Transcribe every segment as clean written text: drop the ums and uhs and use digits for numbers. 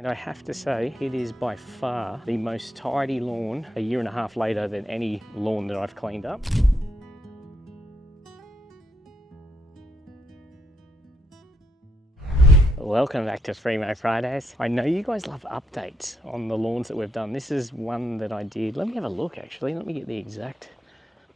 And I have to say, it is by far the most tidy lawn a year and a half later than any lawn that I've cleaned up. Welcome back to Mow Fridays. I know you guys love updates on the lawns that we've done. This is one that I did. Let me have a look actually. Let me get the exact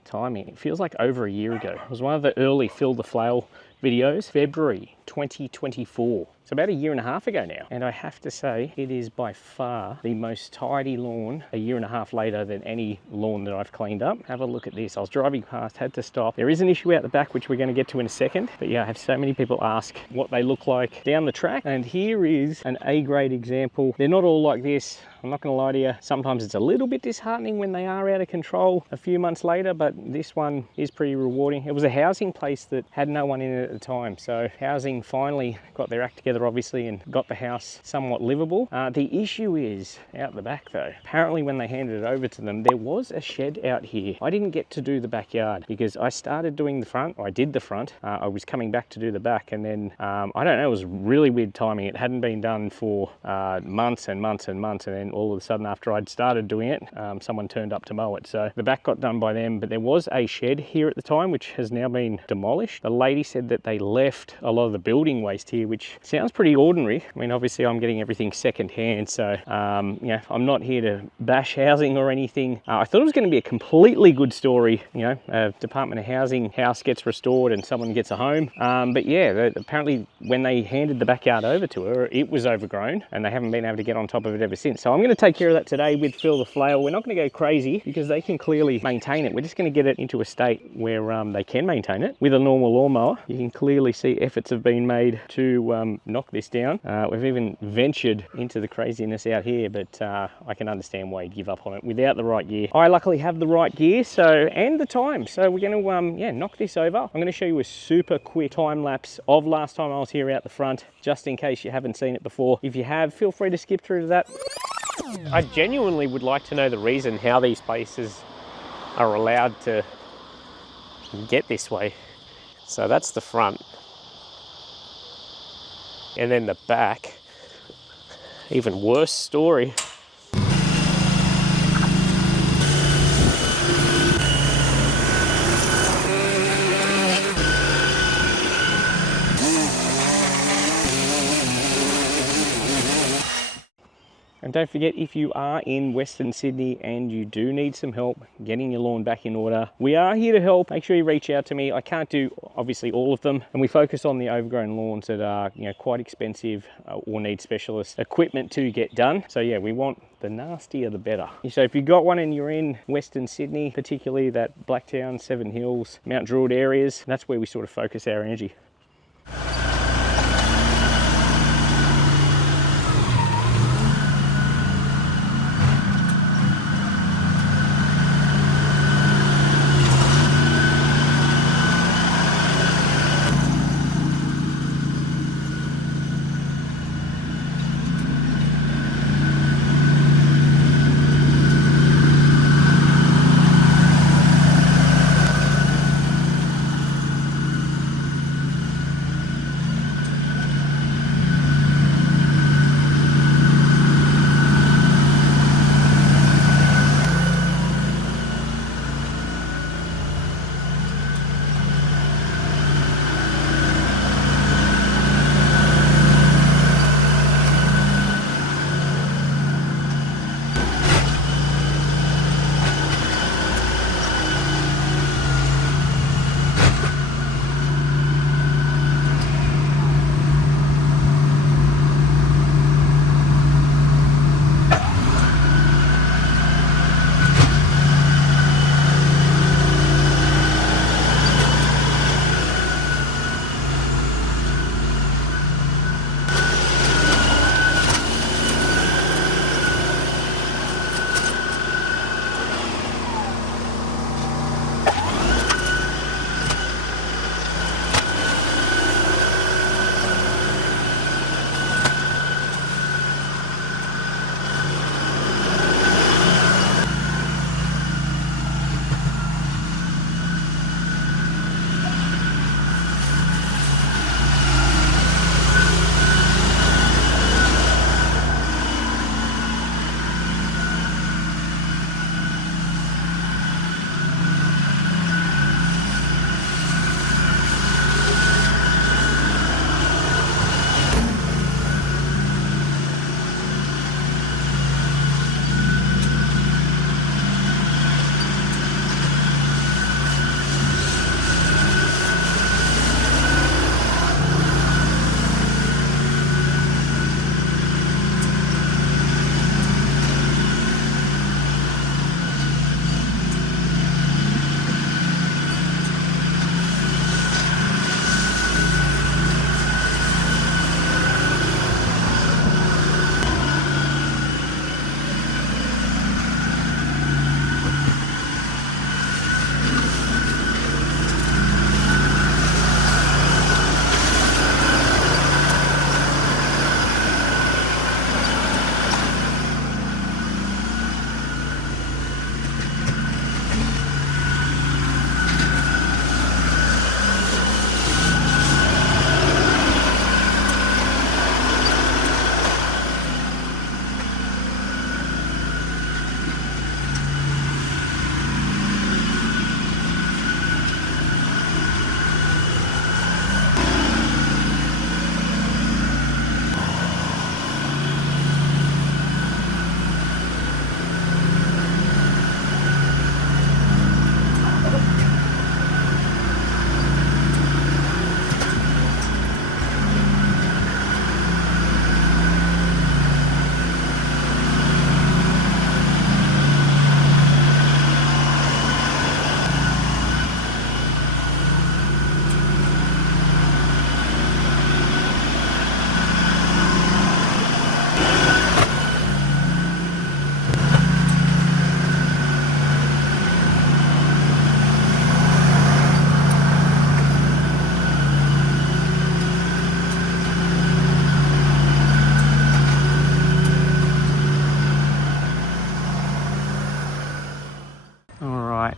timing. It feels like over a year ago. It was one of the early Fill the Flail videos, February 2024. It's about a year and a half ago now. And I have to say, it is by far the most tidy lawn a year and a half later than any lawn that I've cleaned up. Have a look at this. I was driving past, had to stop. There is an issue out the back, which we're going to get to in a second. But yeah, I have so many people ask what they look like down the track. And here is an A-grade example. They're not all like this. I'm not going to lie to you. Sometimes it's a little bit disheartening when they are out of control a few months later, but this one is pretty rewarding. It was a housing place that had no one in it at the time. So housing finally got their act together, obviously, and got the house somewhat livable. The issue is out the back though. Apparently when they handed it over to them, there was a shed out here. I didn't get to do the backyard because I started doing the front, or I did the front. I was coming back to do the back, and then I don't know, it was really weird timing. It hadn't been done for months and months and months, and then all of a sudden after I'd started doing it, someone turned up to mow it. So the back got done by them, but there was a shed here at the time which has now been demolished. The lady said that they left a lot of the building waste here, which sounds pretty ordinary. I mean, obviously I'm getting everything second hand, so you know, I'm not here to bash housing or anything. I thought it was going to be a completely good story, you know, a Department of Housing house gets restored and someone gets a home, but yeah, apparently when they handed the backyard over to her, it was overgrown and they haven't been able to get on top of it ever since. So I'm going to take care of that today with Fill the Flail. We're not going to go crazy because they can clearly maintain it. We're just going to get it into a state where they can maintain it with a normal lawnmower. You can clearly see efforts have been made to knock this down. We've even ventured into the craziness out here, but I can understand why you'd give up on it without the right gear. I luckily have the right gear, so, and the time. So we're going to yeah, knock this over. I'm going to show you a super quick time lapse of last time I was here out the front, just in case you haven't seen it before. If you have, feel free to skip through to that. I genuinely would like to know the reason how these places are allowed to get this way. So that's the front. And then the back, even worse story. And don't forget, if you are in Western Sydney and you do need some help getting your lawn back in order, we are here to help. Make sure you reach out to me. I can't do obviously all of them, and we focus on the overgrown lawns that are, you know, quite expensive or need specialist equipment to get done. So yeah, we want the nastier the better. So if you've got one and you're in Western Sydney, particularly that Blacktown, Seven Hills, Mount Druitt areas, that's where we sort of focus our energy.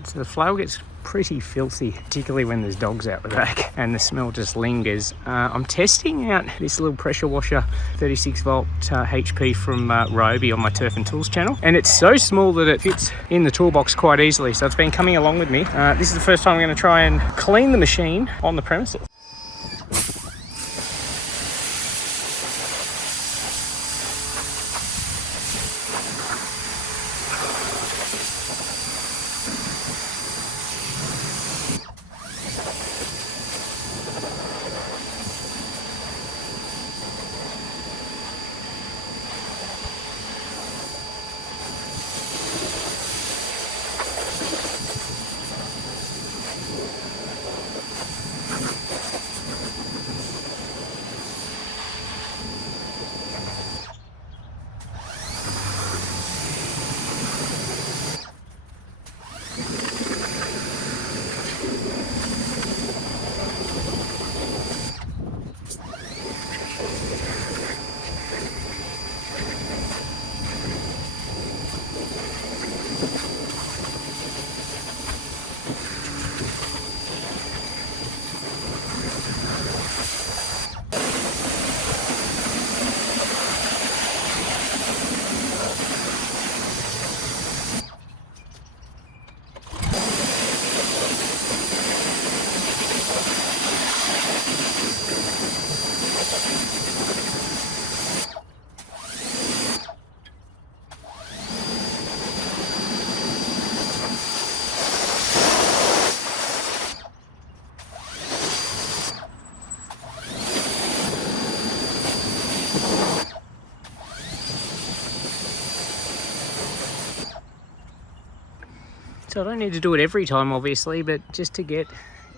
So the floor gets pretty filthy, particularly when there's dogs out the back, and the smell just lingers. I'm testing out this little pressure washer, 36 volt HP from Roby on my Turf and Tools channel, and it's so small that it fits in the toolbox quite easily, so it's been coming along with me. This is the first time I'm going to try and clean the machine on the premises. So I don't need to do it every time, obviously, but just to get,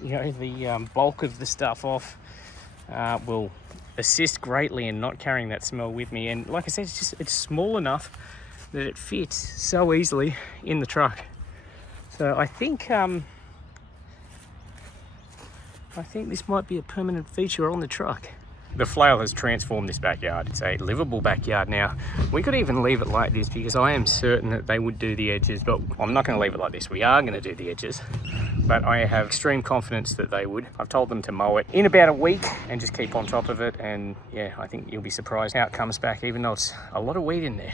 you know, the bulk of the stuff off will assist greatly in not carrying that smell with me. And like I said, it's small enough that it fits so easily in the truck. So I think this might be a permanent feature on the truck. The flail has transformed this backyard. It's a livable backyard now. We could even leave it like this because I am certain that they would do the edges, but I'm not going to leave it like this. We are going to do the edges, but I have extreme confidence that they would. I've told them to mow it in about a week and just keep on top of it, and yeah, I think you'll be surprised how it comes back, even though it's a lot of weed in there.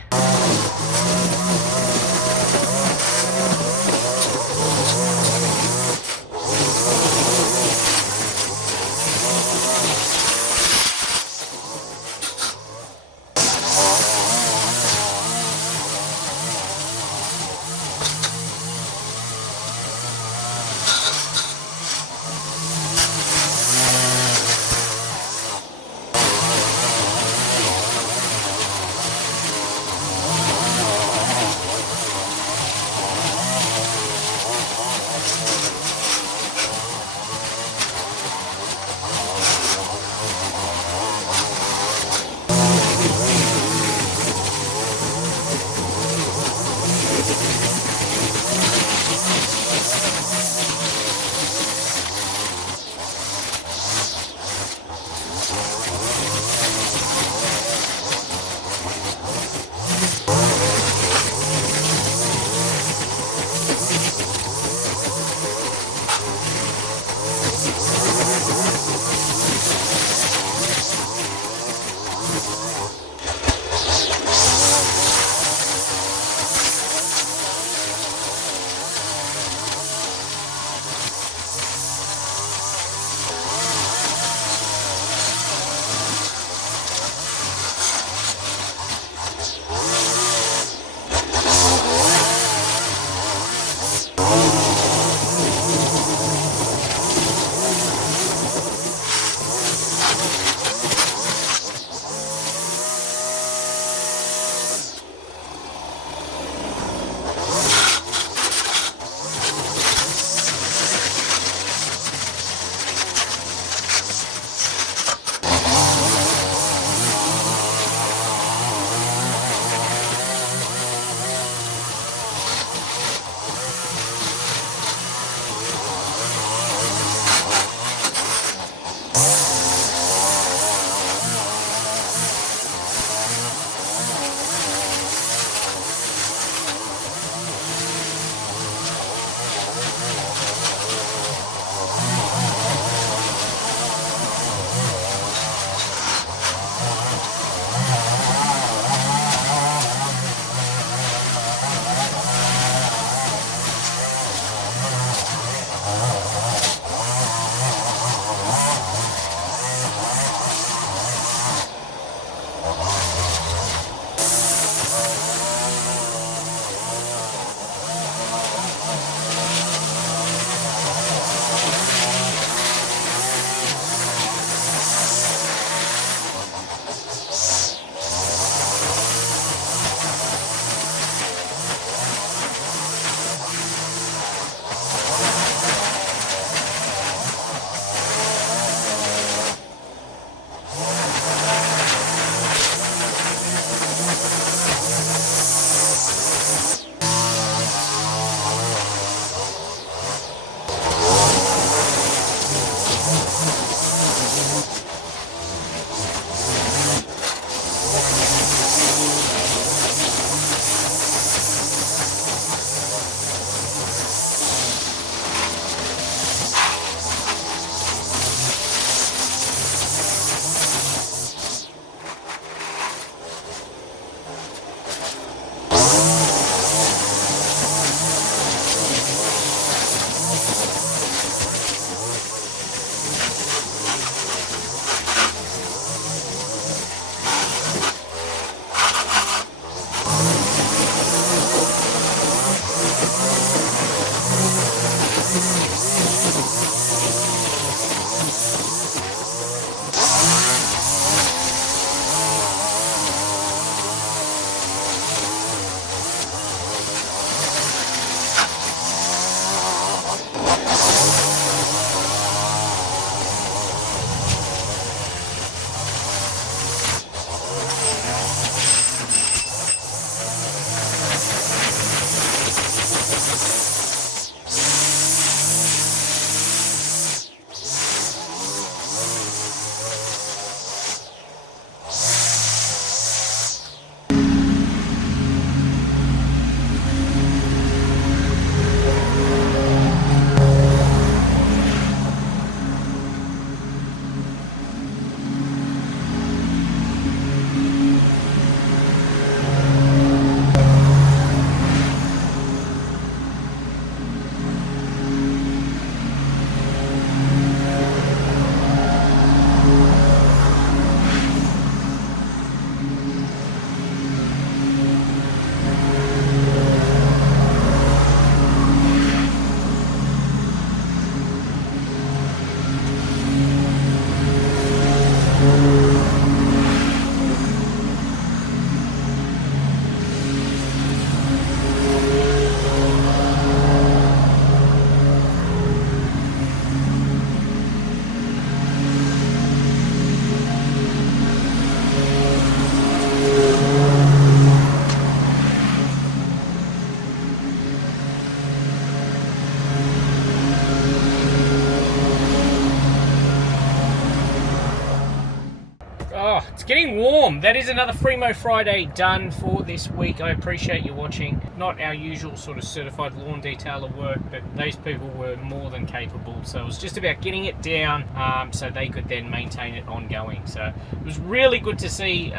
that is another Free Mow Friday done for this week. I appreciate you watching. Not our usual sort of certified lawn detailer work, but these people were more than capable. So it was just about getting it down so they could then maintain it ongoing. So it was really good to see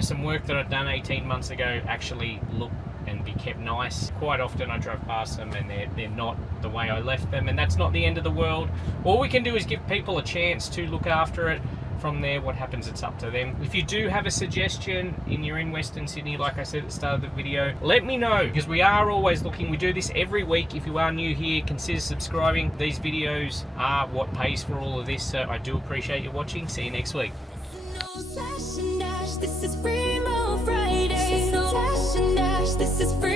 some work that I'd done 18 months ago actually look and be kept nice. Quite often I drove past them and they're not the way I left them, and that's not the end of the world. All we can do is give people a chance to look after it. From there, what happens, it's up to them. If you do have a suggestion and you're in Western Sydney, like I said at the start of the video, let me know, because we are always looking. We do this every week. If you are new here, consider subscribing. These videos are what pays for all of this, so I do appreciate you watching. See you next week. This is Free Mow Fridays. This is free.